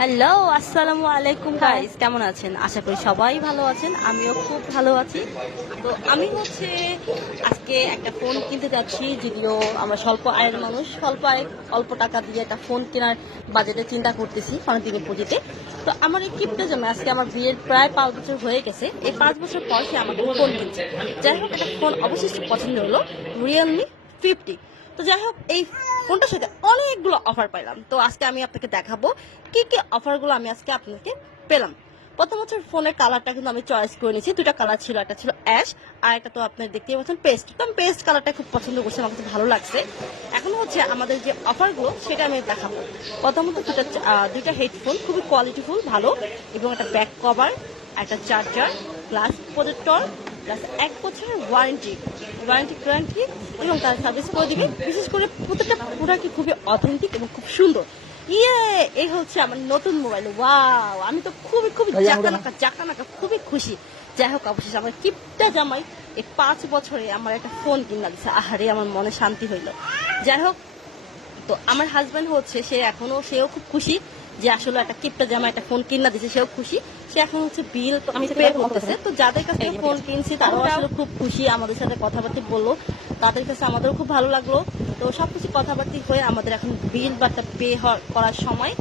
Hello, আসসালামু আলাইকুম guys, কেমন আছেন? আশা করি সবাই ভালো আছেন, আমিও খুব ভালো আছি। তো আমি আজকে একটা ফোন কিনতে যাচ্ছি। যদিও আমরা স্বল্প আয়ের মানুষ, স্বল্প আয় অল্প টাকা দিয়ে একটা ফোন কেনার বাজেটে চিন্তা করতেছি অনেকদিনের পুঁজিতে। তো আমার এই কিপটা জন্য আজকে আমার বিয়ের প্রায় 5 বছর হয়ে গেছে। এই 5 বছর পর সে আমাকে ফোন কিনছে। যাই হোক, একটা ফোন অবশেষে পছন্দ হলো, রিয়েলমি 50। তো যাই হোক, এই ফোনটার সাথে অনেকগুলো অফার পাইলাম। তো আজকে আমি আপনাকে দেখাবো কি কি অফারগুলো আমি আজকে আপনাকে পেলাম। প্রথম হচ্ছে ফোনের কালারটা কিন্তু আমি চয়েস করে নিয়েছি। দুটা কালার ছিল, একটা ছিল অ্যাশ আর একটা তো আপনি দেখতেই পাচ্ছেন পেস্ট। তো আমি পেস্ট কালারটা খুব পছন্দ করছি, আমার কাছে ভালো লাগছে। এখন হচ্ছে আমাদের যে অফারগুলো সেটা আমি দেখাবো। প্রথমত দুইটা হেডফোন খুবই কোয়ালিটিফুল, ভালো, এবং একটা ব্যাক কভার, একটা চার্জার, প্লাস প্রোটেক্টর, প্লাস 1 বছরের ওয়ারেন্টি এবং তার সার্ভিস করে দিবে। বিশেষ করে প্রত্যেকটা প্রোডাক্টই খুবই অথেন্টিক এবং খুব সুন্দর। এই হচ্ছে আমার নতুন মোবাইল। ওয়াও, আমি তো খুবই খুবই জাকানাকা খুবই খুশি। যাই হোক, অবশেষে আমার কিপটা জামাই এই 5 বছরে আমার একটা ফোন কিনা দিচ্ছে। আহারে, আমার মনে শান্তি হইলো। যাই হোক, তো আমার হাজব্যান্ড সেও খুব খুশি যে আসলে একটা কিপটা জামা একটা ফোন কিনা দিচ্ছে, সেও খুশি। সে এখন বিল আমি পে করতেছে। তো যাদের কাছে ফোন কিনছি তারাও আসলে খুব খুশি, আমাদের সাথে কথাবার্তা বললো, তাদের কাছে আমাদেরও খুব ভালো লাগলো। তো সবকিছু কথাবার্তা হয়ে আমাদের এখন বিল বা পে করার সময়